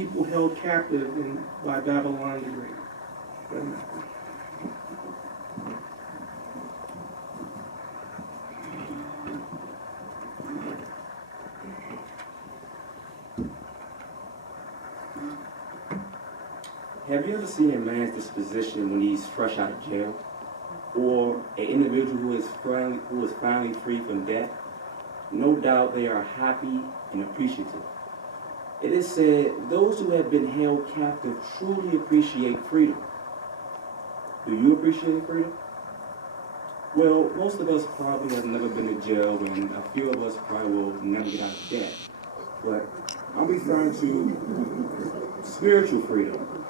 people held captive by Babylon the Great. Have you ever seen a man's disposition when he's fresh out of jail? Or an individual who is finally free from debt? No doubt they are happy and appreciative. It is said, those who have been held captive truly appreciate freedom. Do you appreciate freedom? Well, most of us probably have never been to jail, and a few of us probably will never get out of debt. But I'm referring to spiritual freedom.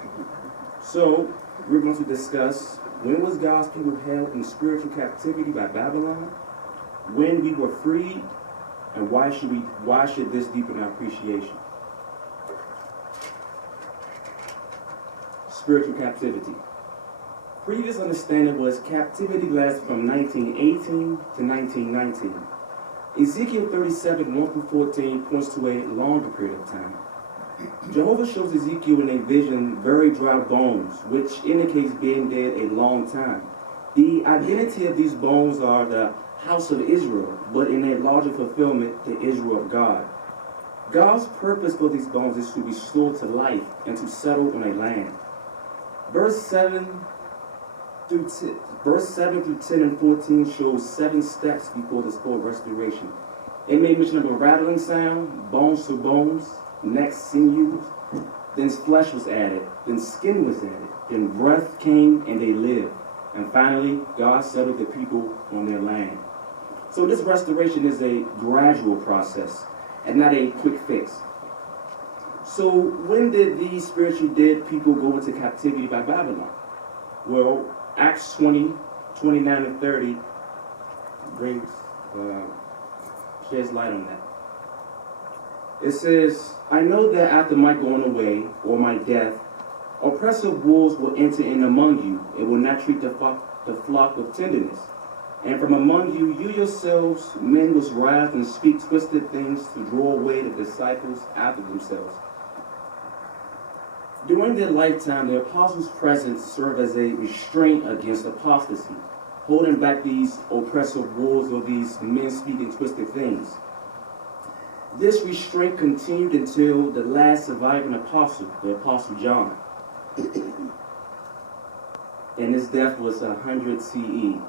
So, we're going to discuss when was God's people held in spiritual captivity by Babylon, when we were freed, and why should this deepen our appreciation? Spiritual captivity. Previous understanding was captivity lasted from 1918 to 1919. Ezekiel 37, 1 through 14 points to a longer period of time. Jehovah shows Ezekiel in a vision very dry bones, which indicates being dead a long time. The identity of these bones are the house of Israel, but in a larger fulfillment, the Israel of God. God's purpose for these bones is to restore to life and to settle on a land. Verse 7 through 10 and 14 shows 7 steps before this full restoration. It made mention of a rattling sound, bones to bones, next sinews, then flesh was added, then skin was added, then breath came and they lived. And finally, God settled the people on their land. So this restoration is a gradual process and not a quick fix. So when did these spiritually dead people go into captivity by Babylon? Well, Acts 20, 29 and 30 sheds light on that. It says, I know that after my going away, or my death, oppressive wolves will enter in among you, and will not treat the flock with tenderness. And from among you, you yourselves, men will rise and speak twisted things to draw away the disciples after themselves. During their lifetime, the apostles' presence served as a restraint against apostasy, holding back these oppressive wolves or these men speaking twisted things. This restraint continued until the last surviving apostle, the Apostle John. And his death was 100 CE.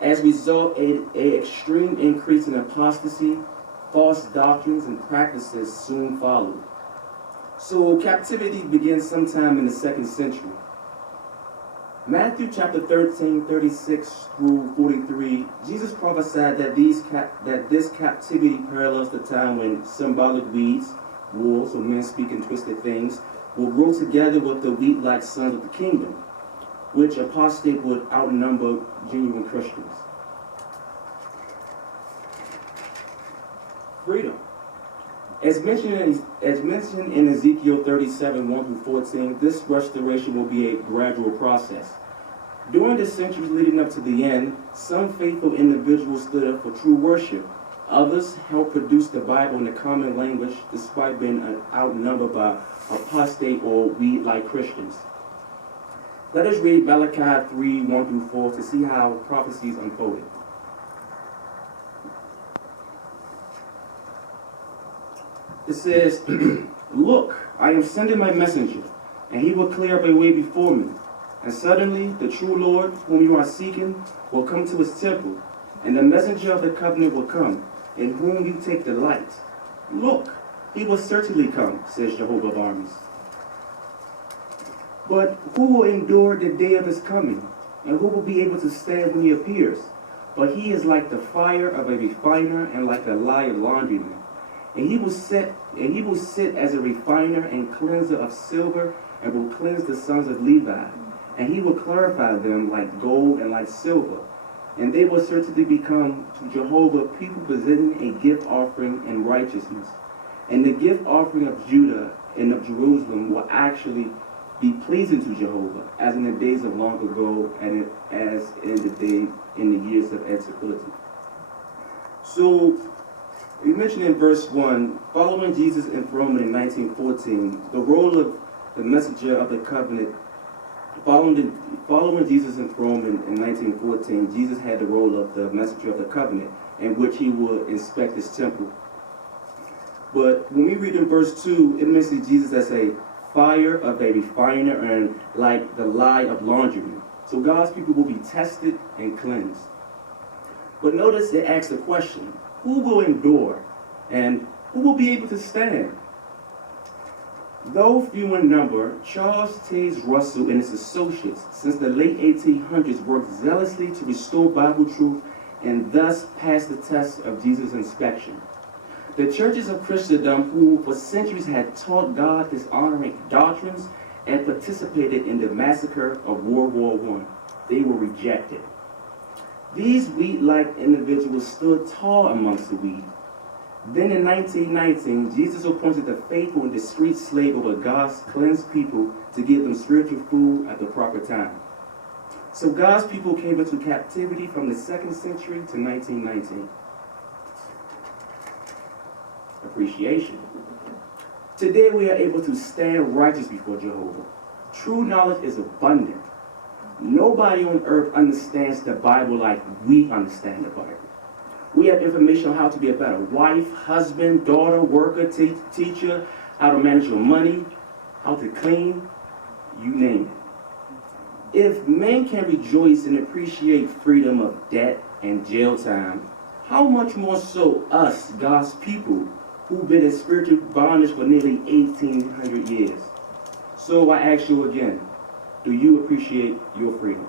As a result, an extreme increase in apostasy, false doctrines, and practices soon followed. So captivity begins sometime in the 2nd century. Matthew chapter 13, 36 through 43, Jesus prophesied that this captivity parallels the time when symbolic weeds, wolves, or men speaking twisted things, will grow together with the wheat-like sons of the kingdom, which apostate would outnumber genuine Christians. Freedom. As mentioned in Ezekiel 37, 1 through 14, this restoration will be a gradual process. During the centuries leading up to the end, some faithful individuals stood up for true worship. Others helped produce the Bible in the common language despite being outnumbered by apostate or weed-like Christians. Let us read Malachi 3, 1 through 4 to see how prophecies unfolded. It says, Look, I am sending my messenger, and he will clear up a way before me. And suddenly the true Lord, whom you are seeking, will come to his temple, and the messenger of the covenant will come, in whom you take delight. Look, he will certainly come, says Jehovah of armies. But who will endure the day of his coming? And who will be able to stand when he appears? But he is like the fire of a refiner and like the lye of laundrymen. And he will sit as a refiner and cleanser of silver, and will cleanse the sons of Levi. And he will clarify them like gold and like silver. And they will certainly become to Jehovah people presenting a gift offering in righteousness. And the gift offering of Judah and of Jerusalem will actually be pleasing to Jehovah, as in the days of long ago, and as in the years of antiquity. So, We mentioned in verse 1, following Jesus' enthronement in 1914, the role of the messenger of the covenant. Following Jesus' enthronement in 1914, Jesus had the role of the messenger of the covenant, in which he would inspect his temple. But when we read in verse 2, it mentions Jesus as a fire of a refiner and like the lye of laundry. So God's people will be tested and cleansed. But notice it asks the question, who will endure and who will be able to stand? Though few in number, Charles Taze Russell and his associates since the late 1800s worked zealously to restore Bible truth and thus pass the test of Jesus' inspection. The churches of Christendom, who for centuries had taught God dishonoring doctrines and participated in the massacre of World War I, they were rejected. These wheat-like individuals stood tall amongst the wheat. Then in 1919, Jesus appointed the faithful and discreet slave over God's cleansed people to give them spiritual food at the proper time. So God's people came into captivity from the 2nd century to 1919. Appreciation. Today we are able to stand righteous before Jehovah. True knowledge is abundant. Nobody on earth understands the Bible like we understand the Bible. We have information on how to be a better wife, husband, daughter, worker, teacher, how to manage your money, how to clean, you name it. If men can rejoice and appreciate freedom of debt and jail time, how much more so us, God's people, who've been in spiritual bondage for nearly 1,800 years. So I ask you again, do you appreciate your freedom?